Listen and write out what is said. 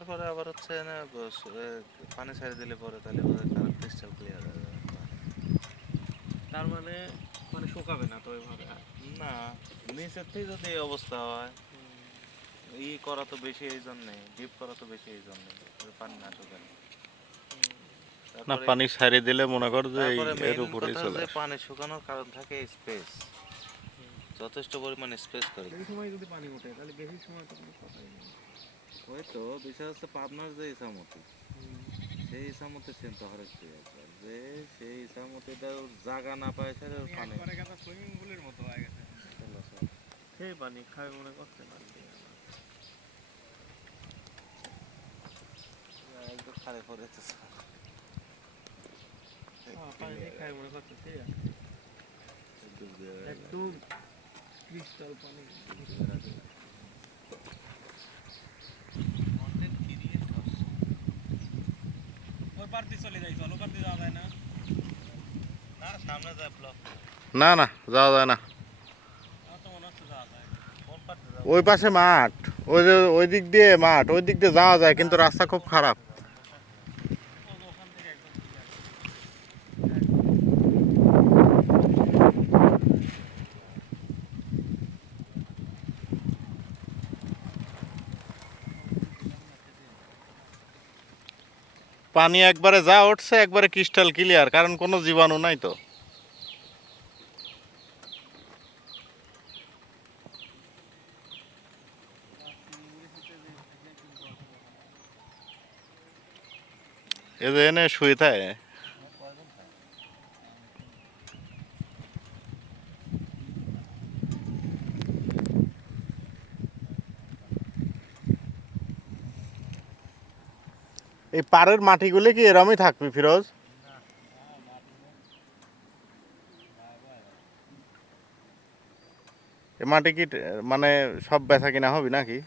তারপরে আবার হচ্ছে না পানি ছেড়ে দিলে পরে তাহলে কালার ক্রিস্টাল ক্লিয়ার হয়ে যাবে। তার মানে মানে শুকাবে না তো এভাবে আর। না নিচের থেকে যদি এই অবস্থা হয় ই করা তো বেশি এই জন্যে ডিপ করা তো বেশি এই জন্যে পানি না শুকায় না পানি ছাড়ে দিলে মনে কর যে এর কথা চলে আসে। পানি শুকানোর কারণ থাকে স্পেস যথেষ্ট পরিমাণে স্পেস করে এই সময় যদি পানি ওঠে তাহলে বেশি সময় তো কোনো কথাই নেই। ওই তো বিষয় হচ্ছে পাবনার যে ইসামতি সেই ইসামতি সেন তো হরেক একবার যে সেই ওর জায়গা না পায় সেটা ওর পানি সুইমিং পুলের মতো হয়ে গেছে। সেই পানি খাবে মনে করছে না। একদম খারে পড়েছে মনে। একদম ক্রিস্টাল পানি। ওই দিয়ে চলে যাই চলো পার দিয়ে যাওয়া যায় না। না সামনে যায় ব্লক। না না যাওয়া যায় না। ওই পাশে মাঠ ওই যে ওই দিক দিয়ে মাঠ ওই দিক দিয়ে যাওয়া যায় কিন্তু রাস্তা খুব খারাপ ও ওখান থেকে একদম clear। পানি একবারে যা উঠছে একবারে ক্রিস্টাল ক্লিয়ার কারণ কোনো জীবাণু নাই তো। এ যে এনে শুয়ে থাকে। এই পাড়ের মাটিগুলো কি এরমই থাকবে ফিরোজ? মাটি কি মানে সব বেচা কিনা হবে নাকি?